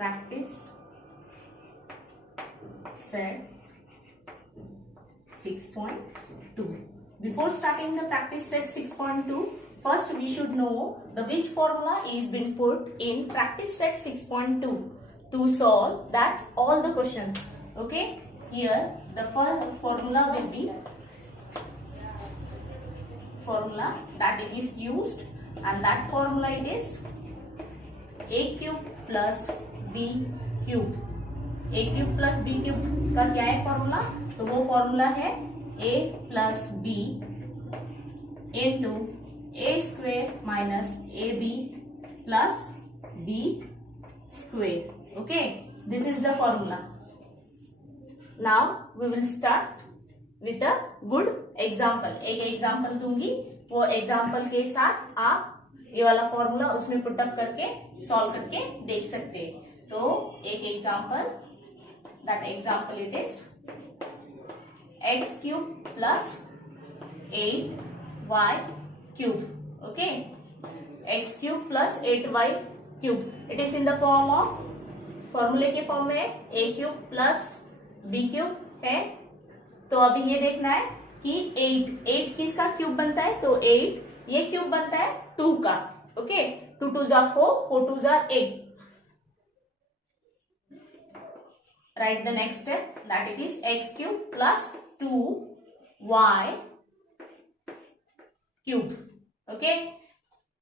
practice set 6.2. Before starting the practice set 6.2, first we should know the which formula is been put in practice set 6.2 to solve that all the questions. Okay, here the first formula will be formula that it is used, and that formula it is a cube plus b cube. a cube plus b cube का क्या है formula? तो वो formula है a plus b into a square minus a b plus b square. Okay, this is the formula. Now we will start with a good example. एक example दूंगी, वो example के साथ आप ये वाला फॉर्मूला उसमें पुटअप करके सॉल्व करके देख सकते हैं. तो एक example, that example it is x cube plus 8y cube. Okay, x cube plus 8y cube. It is in the form of, फॉर्मूले के फॉर्म में a cube plus b cube है. तो अभी ये देखना है कि 8 किसका क्यूब बनता है? तो 8 ये क्यूब बनता है 2 का. ओके, 2 2 जा 4, 4 2 जा 8. Write the next step, that it is x cube plus 2y cube. Okay,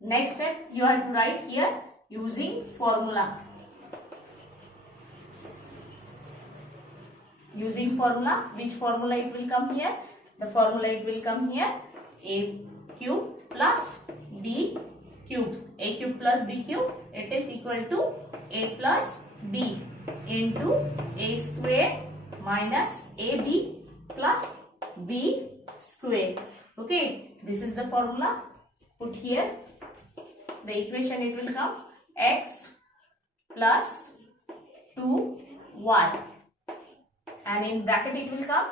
next step you have to write here using formula. Using formula, which formula it will come here? The formula it will come here, a cube plus b cube. a cube plus b cube, it is equal to a plus b into a square minus ab plus b square. Okay, this is the formula. Put here the equation, it will come x plus 2y, and in bracket it will come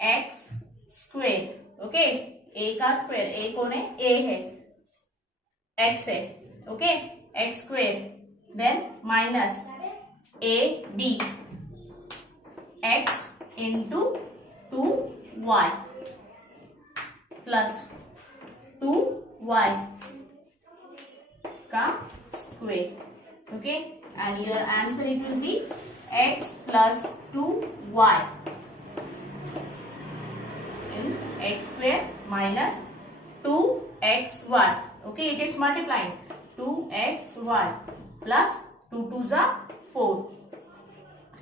x square. Okay, a का square, a कौन है? a है, x है. Okay, x square, then minus a b x into 2y plus 2y का square. Okay, and your answer it will be x plus 2y in x square minus 2xy. Okay, it is multiplying 2xy plus 2 2s are 4,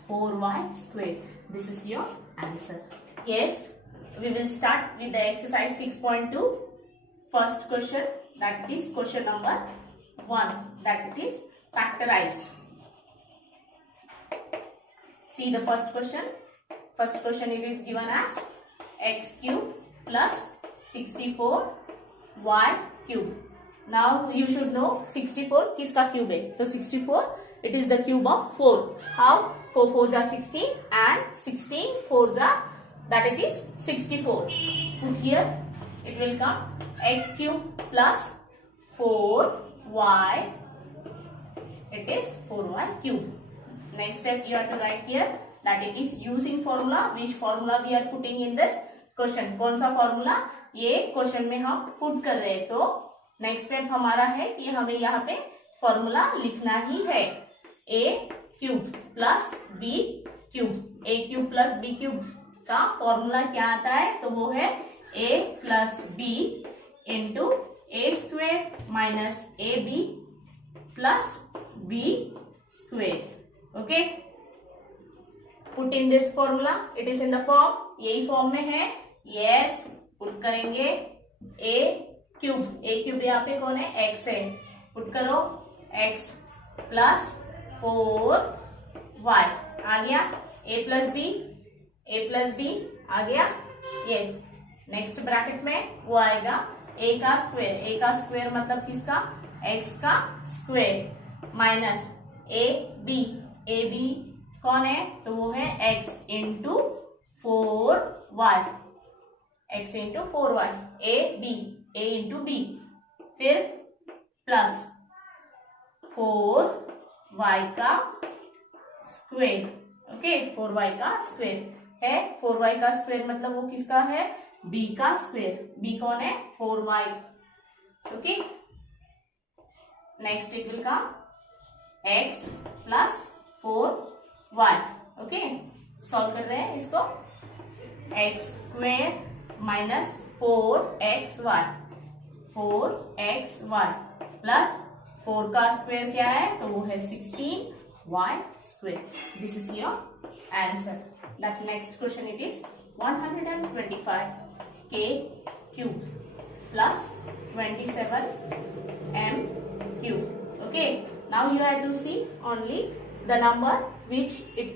4y square. This is your answer. Yes, we will start with the exercise 6.2. First question, that is question number 1, that it is factorize. See the first question. First question it is given as x cube plus 64y cube. Now you should know 64 किसका cube है? तो 64 it is the cube of 4. How? 4 4s are 16 and 16 4s are, that it is 64. Put here, it will come x cube plus 4y, it is 4y cube. Next step you have to write here that it is using formula. Which formula we are putting in this question? कौन सा formula ये question में हम put कर रहे हैं. तो next step हमारा है कि हमें यहाँ पे फॉर्मूला लिखना ही है. a cube plus b cube. a cube plus b cube का फॉर्मूला क्या आता है? तो वो है a plus b into a square minus a b plus b square. Okay, put in this formula. It is in the form, यही form में है. यस, पुट करेंगे a क्यूब. ए क्यूब यहाँ पे कौन है? x है. पुट करो x प्लस 4y आ गया. a प्लस बी आ गया. यस, नेक्स्ट ब्रैकेट में वो आएगा a का स्क्वायर. a का स्क्वायर मतलब किसका? x का स्क्वायर माइनस ए बी कौन है? तो वो है x into 4y. x into 4y, a into B, फिर प्लस 4 y का स्क्वेयर। ओके, 4y का स्क्वेयर है। 4y का स्क्वेयर मतलब वो किसका है? b का स्क्वेयर। b कौन है? 4y। Okay, next it will come x plus 4y। Okay, solve कर रहे हैं इसको। x square minus 4xy, 4xy plus 4 का स्क्वेयर क्या है? तो वो है 16y square. This is your answer. That next question it is 125k cube plus 27m cube. Okay, now you have to see only the number which it,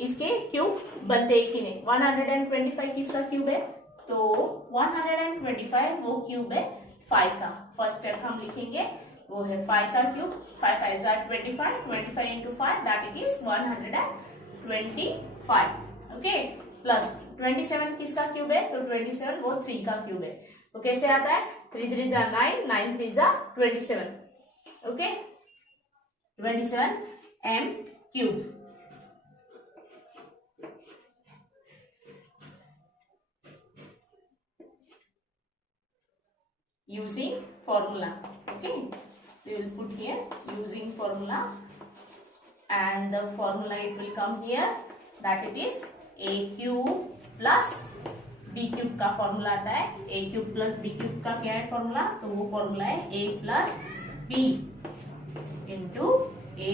इसके cube बनते हैं कि नहीं। 125 किसका क्यूब है? तो 125 वो क्यूब है 5 का। फर्स्ट स्टेप हम लिखेंगे वो है 5 का cube. 5 5 is 25, 25 into 5 that it is 125। Okay, plus 27 किसका क्यूब है? तो 27 वो 3 का क्यूब है। तो कैसे आता है? 3 3 जा 9, 9 3 जा 27। Okay, 27m cube. Using formula. Okay, we will put here using formula, and the formula it will come here, that it is a cube plus b cube का फॉर्मूला आता है। a cube plus b cube का क्या है formula? तो वो formula है a plus b into a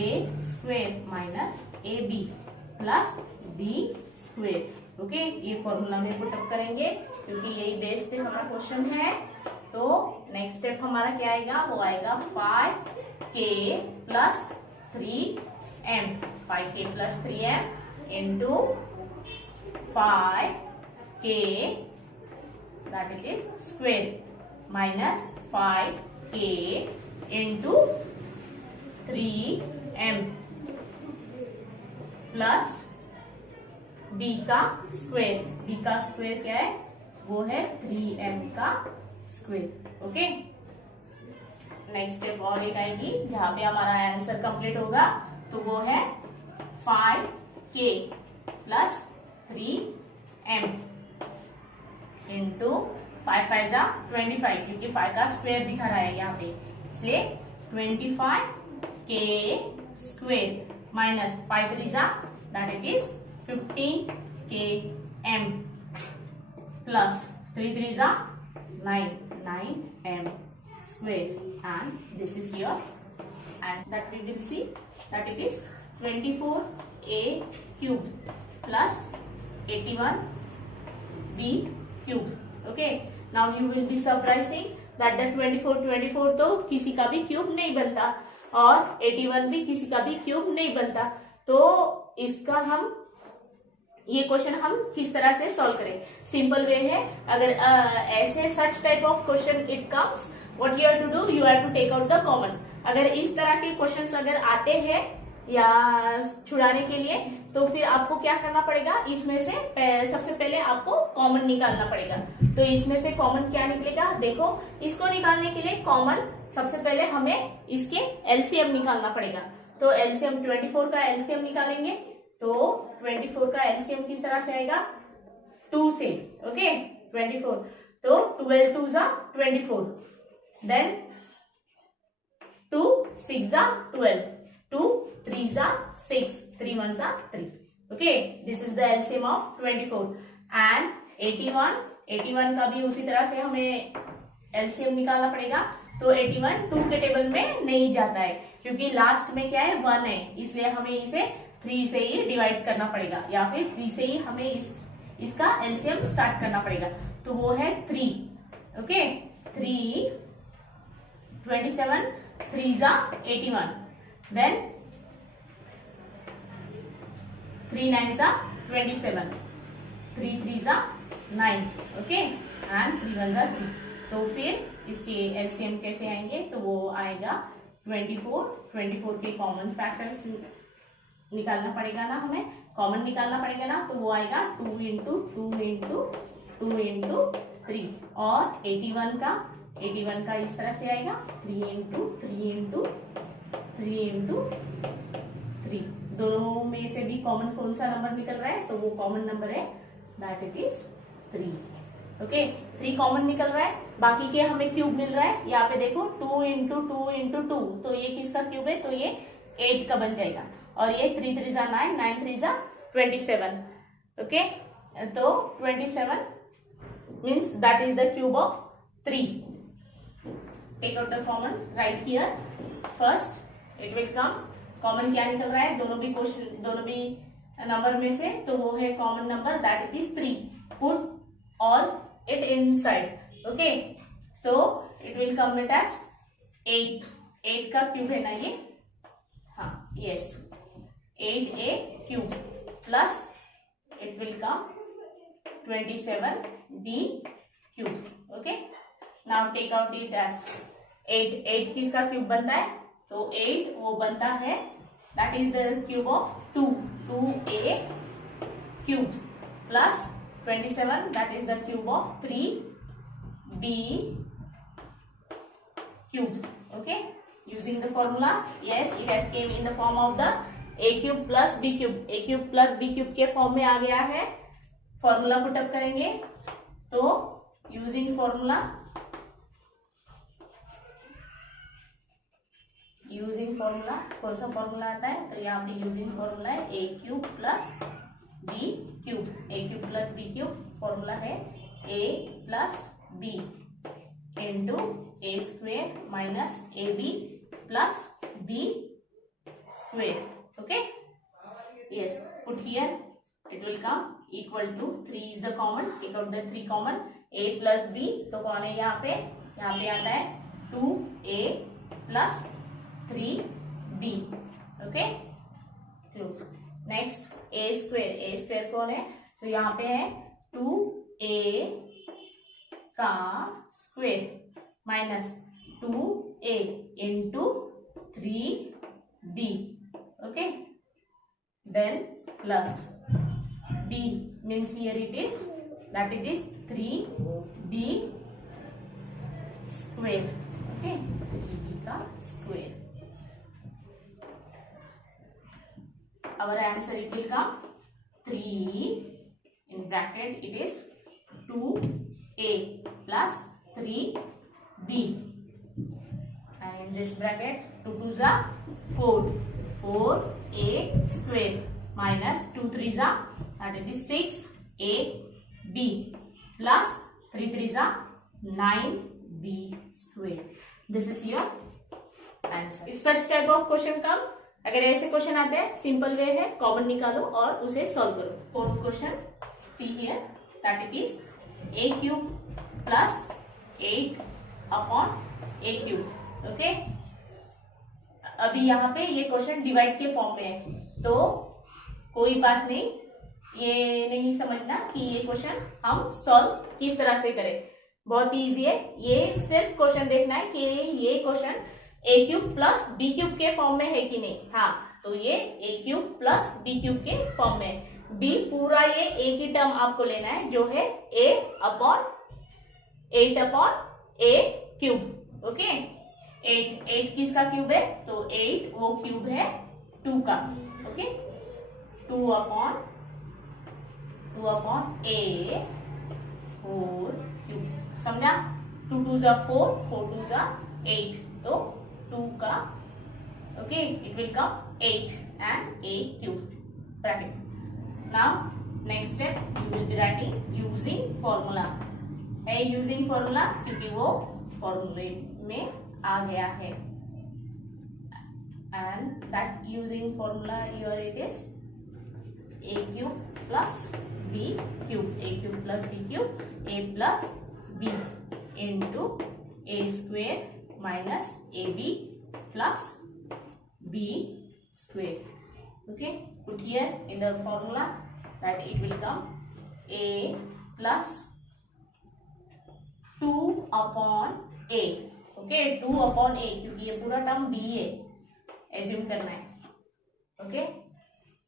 square minus ab plus b square। Okay, ये फॉर्मूला में पुटअप करेंगे क्योंकि यही बेस पे हमारा क्वेश्चन है। तो नेक्स्ट स्टेप हमारा क्या आएगा? वो आएगा 5k plus 3m, 5k plus 3m into 5k that it is square minus 5k into 3m plus b का स्क्वेयर। b का स्क्वेयर क्या है? वो है 3m का स्क्वेयर। ओके, नेक्स्ट स्टेप और एक आएगी जहां पे हमारा आंसर कंप्लीट होगा। तो वो है 5k प्लस 3m इंटू 5 5 जा 25, क्योंकि 5 का स्क्वेयर दिखा रहा है यहाँ पे, इसलिए 25k स्क्वेयर माइनस 5 3 जा that it is 15km plus 3 3 जा 9m square, and this is your, and that we will see that it is 24a cube plus 81b cube। Okay, now you will be surprising that the 24 तो किसी का भी cube नहीं बनता और 81 भी किसी का भी क्यूब नहीं बनता। तो इसका हम ये क्वेश्चन हम किस तरह से सॉल्व करें? सिंपल वे है। अगर ऐसे such type of question it comes, what you have to do, you have to take out the common. अगर इस तरह के क्वेश्चंस अगर आते हैं या छुड़ाने के लिए, तो फिर आपको क्या करना पड़ेगा? इसमें से सबसे पहले आपको कॉमन निकालना पड़ेगा। तो इसमें से कॉमन क्या निकलेगा? देखो, इसको निकालने के लिए कॉमन सबसे पहले हमें इसके एलसीएम निकालना पड़ेगा। तो एलसीएम 24 का एलसीएम निकालेंगे। तो 24 का एलसीएम किस तरह से आएगा? 2 से। ओके, 24 तो 12 2 जा 24, देन 2 6 जा 12, 2 3 जा 6, 3 1 जा 3। Okay, this is the LCM of 24 and 81 का भी उसी तरह से हमें एलसीएम निकालना पड़ेगा। तो 81 2 के टेबल में नहीं जाता है क्योंकि लास्ट में क्या है? 1 है, इसलिए हमें इसे 3 से ही डिवाइड करना पड़ेगा, या फिर 3 से ही हमें इसका एलसीएम स्टार्ट करना पड़ेगा। तो वो है 3। ओके, 3 27 3 जा 81, देन 3 9 जा 27, 3 3 जा 9। ओके, एंड 3 1 जा 3। तो फिर इसके एलसीएम कैसे आएंगे? तो वो आएगा 24 के कॉमन फैक्टर्स निकालना पड़ेगा ना, हमें कॉमन निकालना पड़ेगा ना। तो वो आएगा 2 इंटू 2 इंटू 2 इंटू 3, और 81 का इस तरह से आएगा 3 इंटू 3 इंटू 3 इंटू 3, दोनों में से भी कॉमन कौन सा नंबर निकल रहा है, तो वो कॉमन नंबर है that it is 3। Okay, 3 common निकल रहा है, बाकी के हमें क्यूब मिल रहा है। यहाँ पे देखो 2 इंटू 2 इंटू 2, तो ये किसका क्यूब है, तो ये 8 का बन जाएगा। और ये 3 3 जा 9, 9 3 जा 27। ओके, तो 27 means that is the cube of 3। Take out the common, right here first it will come. Common क्या निकल रहा है, दोनों भी क्वेश्चन, दोनों भी नंबर में से, तो वो है common number that it is 3। Put all it inside. Okay, so it will come it as 8 का क्यूब है ना ये, हाँ yes, 8a cube plus it will come 27b cube. Okay, now take out it as 8 किसका cube बनता है, तो 8 वो बनता है that is the cube of 2a cube plus 27 that is the cube of 3b cube. Okay, using the formula, yes it has came in the form of the a cube plus b cube, a cube plus b cube के form में आ गया है। Formula put up करेंगे तो using formula, using formula कौन सा formula आता है, तो यहाँ पे यूजिंग फॉर्मूला है a cube plus b cube. a cube plus b cube formula है a plus b into a square minus a b plus b square. Okay, yes, put here it will come equal to 3 is the common, take out the 3 common, a plus b तो कौन है यहाँ पे, यहाँ पे आता है 2a plus 3b। Okay, close. Next a square कौन है, तो यहाँ पे है 2a का square minus 2a into 3b। Okay, then plus b means here it is that it is 3b square. Okay, 3b का square. Our answer it will come 3 in bracket it is 2a plus 3b, and in this bracket 2 2s are 4, 4a square minus 2 3s are that it is 6ab plus 3 3s are 9b square. This is your answer. If such type of question come, अगर ऐसे question आते हैं, simple way है, common निकालो और उसे solve करो। Fourth question, see here that it is a cube plus 8 upon a cube. Okay, अभी यहाँ पे ये क्वेश्चन डिवाइड के फॉर्म में है, तो कोई बात नहीं, ये नहीं समझना कि ये क्वेश्चन हम सॉल्व किस तरह से करें, बहुत इजी है। ये सिर्फ क्वेश्चन देखना है कि ये question a cube plus b cube के फॉर्म में है कि नहीं। हाँ, तो ये a cube plus b cube के फॉर्म में, b पूरा ये एक ही टर्म आपको लेना है जो है a upon 8 upon a cube. Okay, 8 किसका क्यूब है, तो 8 वो क्यूब है 2 का। Okay, 2 upon a whole cube, समझा। 2 2 जा 4, 4 2 जा 8, तो 2 का, okay, it will come 8 and a cube bracket. Now next step you will be writing using formula, है using formula क्योंकि वो फॉर्मूले में आ गया है, and that using formula here it is a cube plus b cube, a cube plus b cube, a plus b into a square minus ab plus b square. Okay, put here in the formula that it will come a plus 2 upon a. Okay, 2 upon a क्योंकि ये पूरा term b है, assume करना है। Okay,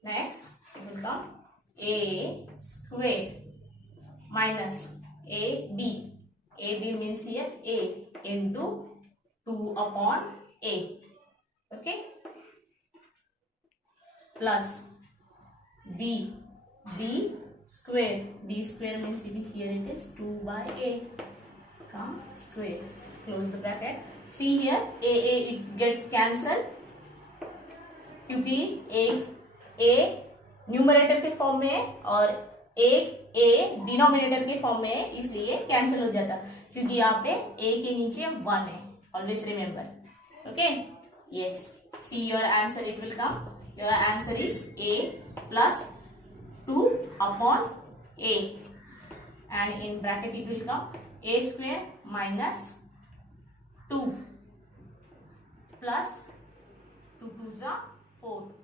next it will come a square minus ab, ab means here a into 2 upon a. Okay, plus b square. B square means here it is 2 by a. Come square. Close the bracket. See here a it gets cancelled क्योंकि a numerator के form में है और एक a denominator के form में है, इसलिए कैंसिल हो जाता क्योंकि यहाँ पे a के नीचे 1 है. Always remember. Okay. Yes. See your answer. It will come. Your answer is a plus 2 upon a and in bracket it will come a square minus 2 plus 2 2s are 4.